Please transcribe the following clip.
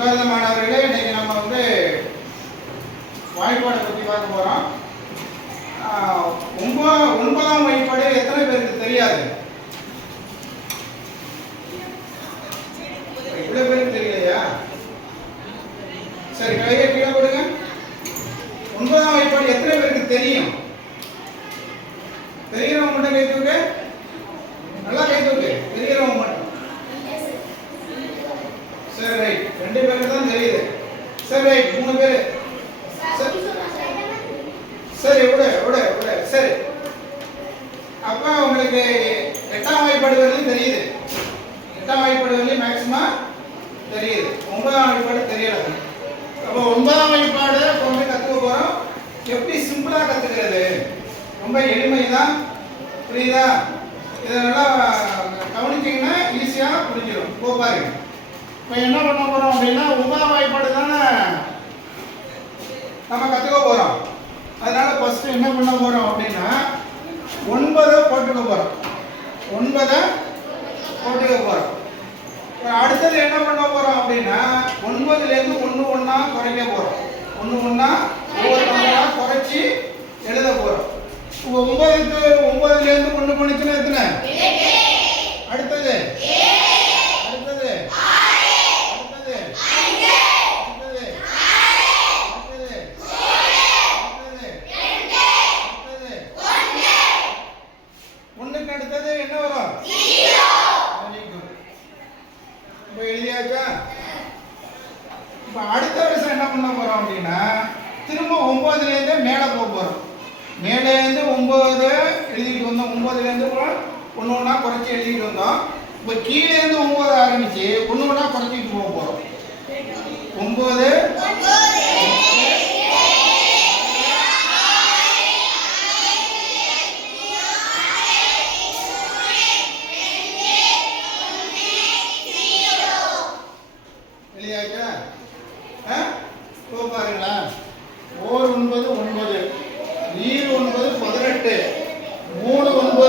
அன்பார்ந்த மாணவர்களே, இன்னைக்கு நம்ம வாய்ப்பாடை பற்றி பார்க்க போகிறோம். ஒன்பதாம் வாய்ப்பாடு எத்தனை பேருக்கு தெரியாது? இவ்வளோ பேருக்கு தெரியலையா? சரி, கையை கீழே கொடுங்க. ஒன்பதாம் வாய்ப்பாடு எத்தனை பேருக்கு தெரியும்? தெரிகிறவங்க மட்டும் கை தூக்கு. நல்லா கை தூக்கு. தெரிகிறவங்க மட்டும். சரி, ரைட். 2 பேருக்கு தான் தெரியுது. சரி, ரைட். 3 பேர். சரி, விடு. சரி, அப்ப உங்களுக்கு 8ஆம் வாய்ப்பாடு வரையும் தெரியுது. 8ஆம் வாய்ப்பாடு வரையும் மேக்ஸிமம் தெரியுது. 9ஆம் வாய்ப்பாடு தெரியல. அப்போ 9ஆம் வாய்ப்பாடு ரொம்ப கற்றுக்க போகிறோம். எப்படி சிம்பிளாக கற்றுக்கிறது? ரொம்ப எளிமை தான். புரியுதா? இதெல்லாம் கவனிச்சிங்கன்னா ஈஸியாக புரிஞ்சிடும். பாருங்க. இப்போ என்ன பண்ண போகிறோம் அப்படின்னா, 9ஆம் வாய்ப்பாடு தானே நம்ம கற்றுக்க போகிறோம். அதனால் ஃபஸ்ட்டு என்ன பண்ண போகிறோம் அப்படின்னா 9 போட்டுக்க போகிறோம். 9 போட்டுக்க போகிறோம். அடுத்தது என்ன பண்ண போகிறோம் அப்படின்னா 9லேருந்து 1 ஒன்றா குறைக்க போகிறோம். 1 ஒன்றா ஒவ்வொரு ஒன்றா குறைச்சி எழுத போகிறோம். 9லேருந்து 1 பண்ணிச்சுன்னா எத்தனை? அடுத்தது அடுத்தது என்ன வரும்? 0. இப்போ எழுதியாச்சா? இப்போ அடுத்த வருஷம் என்ன பண்ண போறோம் அப்படின்னா திரும்ப 9லேருந்து மேலே போக போறோம். மேலேருந்து 9 எழுதிட்டு வந்தோம். 9லேருந்து 1 ஒன்றா குறைச்சி எழுதிட்டு வந்தோம். இப்போ கீழேருந்து 9 ஆரம்பிச்சு 1 ஒன்றா குறைச்சிட்டு போக போறோம். 9 எழுதியாச்சா? பாருங்களா, 4 9 9, 9 18, 3 9